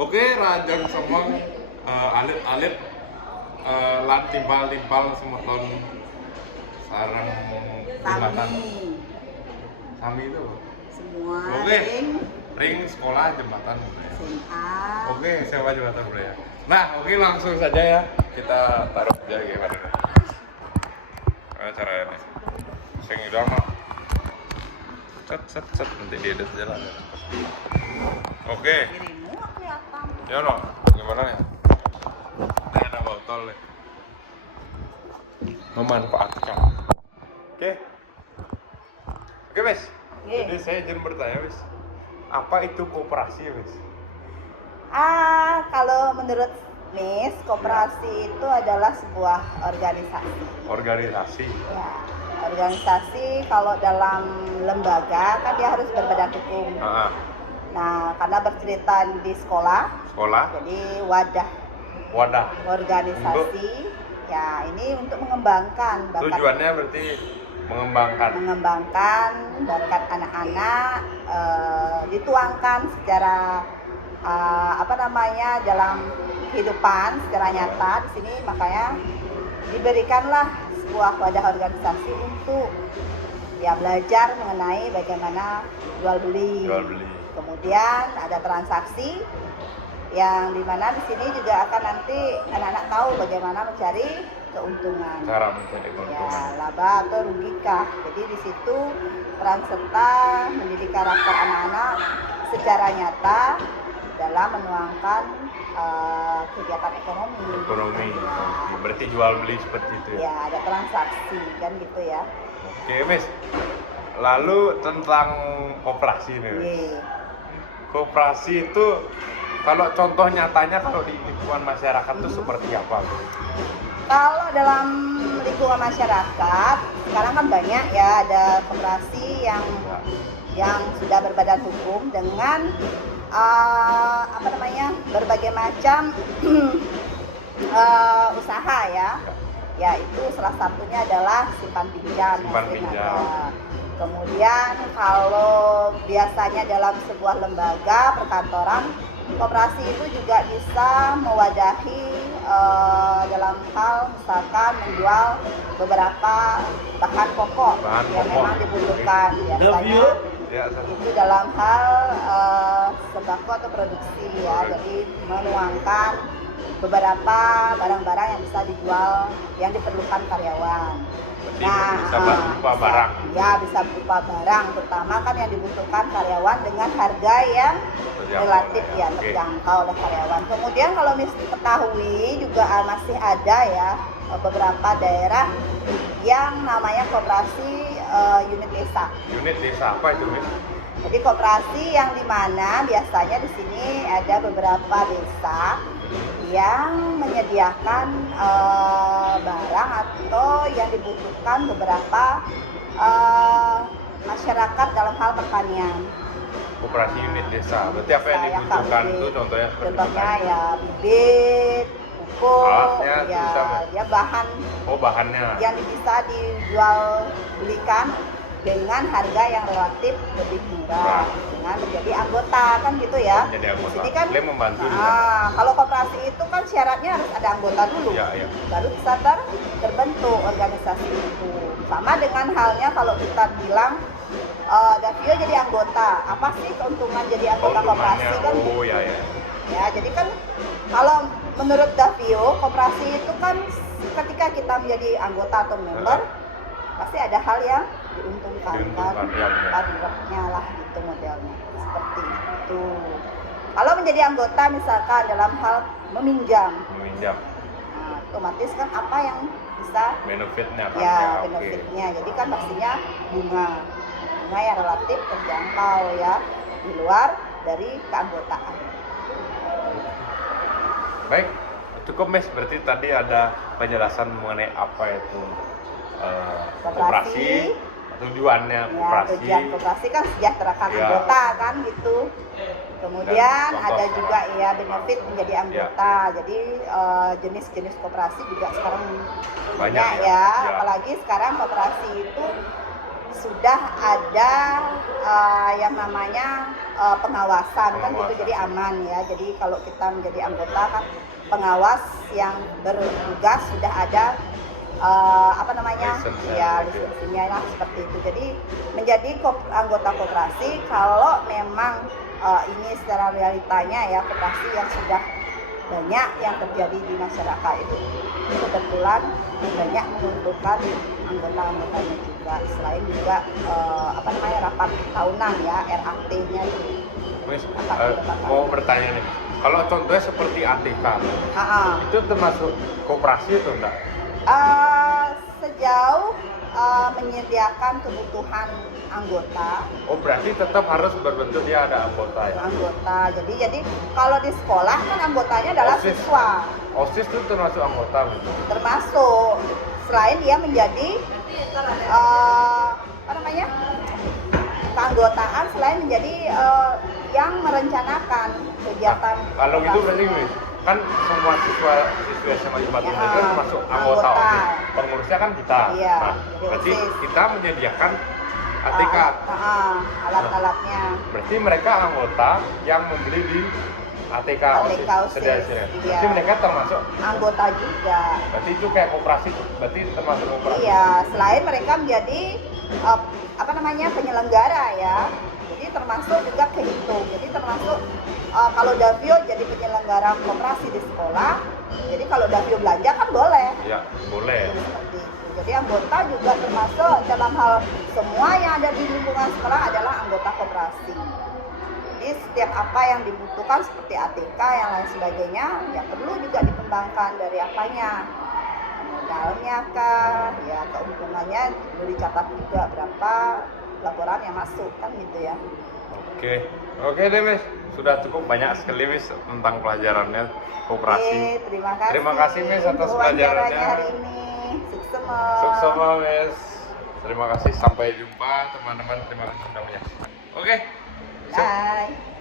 Oke, Rajang Semong, alit-alit, lan timpal-timpal semeton sarang jembatan. Sami itu. Semua Oke. Ring sekolah jembatan. SMA. Oke, sewa jembatan budaya. Nah, oke langsung saja ya kita taruh aja gimana. Caranya. Sing idang no. Set nanti dia ada jalan. Oke. Dirimu kelihatan. Ya no, gimana ya? Ini ada botol nih. Memanfaatkan. Oke. Oke, Wes. Jadi saya izin bertanya, Wes. Apa itu koperasi, Wes? Kalau menurut Miss, koperasi itu adalah sebuah organisasi. Organisasi. Ya, organisasi kalau dalam lembaga kan dia harus berbadan hukum. Nah, karena bercerita di sekolah, jadi wadah organisasi. Ya, ini untuk mengembangkan bakat. Tujuannya berarti mengembangkan bakat anak-anak, dituangkan secara dalam kehidupan secara nyata di sini, makanya diberikanlah sebuah wadah organisasi untuk ya belajar mengenai bagaimana jual beli. Kemudian ada transaksi yang dimana di sini juga akan nanti anak-anak tahu bagaimana mencari keuntungan. Cara mencari keuntungan. Ya, laba atau rugikah. Jadi di situ peran serta mendidik karakter anak-anak secara nyata dalam menuangkan kegiatan ekonomi. Ya. Berarti jual beli seperti itu ya? Ya, ada transaksi kan gitu ya. Oke, Miss. Lalu tentang koperasi nih. Koperasi itu kalau contoh nyatanya kalau di lingkungan masyarakat itu seperti apa? Kalau dalam lingkungan masyarakat sekarang kan banyak ya, ada koperasi yang sudah berbadan hukum dengan berbagai macam usaha ya. Ya, itu salah satunya adalah simpan pinjam. Kemudian kalau biasanya dalam sebuah lembaga perkantoran, koperasi itu juga bisa mewadahi dalam hal misalkan menjual beberapa bahan pokok yang memang dibutuhkan biasanya. Itu dalam hal sembako atau produksi ya, jadi menuangkan beberapa barang-barang yang bisa dijual yang diperlukan karyawan. Bisa berupa barang. Ya, bisa berupa barang, terutama kan yang dibutuhkan karyawan dengan harga yang relatif ya terjangkau oleh karyawan. Kemudian kalau ketahui juga masih ada ya beberapa daerah yang namanya koperasi unit desa. Unit desa apa itu, Miss? Jadi koperasi yang dimana biasanya di sini ada beberapa desa yang menyediakan barang atau yang dibutuhkan beberapa masyarakat dalam hal pertanian. Koperasi unit desa. Berarti apa yang dibutuhkan itu contohnya seperti contohnya ya bibit, pupuk, ya bahan. Bahannya. Yang bisa dijual belikan dengan harga yang relatif lebih murah dengan menjadi anggota kan gitu ya. Menjadi anggota. Ini kan membantu. Kalau koperasi itu kan syaratnya harus ada anggota dulu. Baru bisa terbentuk organisasi itu. Sama dengan halnya kalau kita bilang Davio jadi anggota. Apa sih keuntungan jadi anggota koperasi kan? Ya, jadi kan kalau menurut Davio, koperasi itu kan ketika kita menjadi anggota atau member pasti ada hal yang diuntungkan kan, padirapnya lah gitu modelnya seperti itu. Kalau menjadi anggota misalkan dalam hal meminjam, nah, otomatis kan apa yang bisa benefitnya jadi kan pastinya bunga yang relatif terjangkau ya, di luar dari keanggotaan. Baik, cukup Miss, berarti tadi ada penjelasan mengenai apa itu koperasi, tujuannya koperasi. Tujuan koperasi kan sejahterakan anggota kan gitu. Kemudian ada juga ya benefit menjadi anggota. Jadi jenis-jenis koperasi juga sekarang banyak ya. Apalagi sekarang koperasi itu sudah ada yang namanya pengawasan kan gitu, jadi aman ya. Jadi kalau kita menjadi anggota kan pengawas yang bertugas sudah ada apa namanya ya lisensinya lah seperti itu. Jadi menjadi anggota koperasi kalau memang ini secara realitanya ya koperasi yang sudah banyak yang terjadi di masyarakat itu kebetulan banyak menguntungkan anggota-anggotanya juga. Selain juga apa namanya rapat tahunan ya RAT-nya itu. Miss, mau bertanya nih, kalau contohnya seperti ATK, itu termasuk koperasi atau enggak? Sejauh menyediakan kebutuhan anggota. Oh berarti tetap harus berbentuk dia ada anggota ya? Anggota. Jadi kalau di sekolah kan anggotanya adalah OSIS. Siswa. OSIS itu termasuk anggota gitu? Termasuk. Selain dia menjadi apa namanya keanggotaan, selain menjadi yang merencanakan kegiatan. Kalau gitu berarti kan semua siswa SMA Batu itu termasuk anggota OSIS. Pengurusnya kan kita. Iya, nah, berarti kita menyediakan ATK. Alat-alatnya. Berarti mereka anggota yang membeli di ATK OSIS. Iya. Berarti mereka termasuk anggota juga. Berarti itu kayak koperasi, berarti termasuk koperasi. Iya, selain mereka menjadi apa namanya penyelenggara ya. Jadi termasuk juga kehitung. Jadi termasuk kalau Davio jadi penyelenggara koperasi di sekolah. Jadi kalau Davio belanja kan boleh. Iya, boleh. Seperti itu. Jadi anggota juga termasuk dalam hal semua yang ada di lingkungan sekolah adalah anggota koperasi. Jadi setiap apa yang dibutuhkan seperti ATK yang lain sebagainya ya perlu juga dikembangkan dari apanya, modalnya kah, ya keuntungannya perlu dicatat juga berapa laporan yang masuk kan gitu ya. Oke deh Miss, sudah cukup banyak sekali Miss tentang pelajarannya koperasi. Terima kasih Miss atas pelajarannya hari ini. Sukses Miss. Terima kasih, sampai jumpa teman-teman. Terima kasih sudah menyaksikan. Oke. Bye.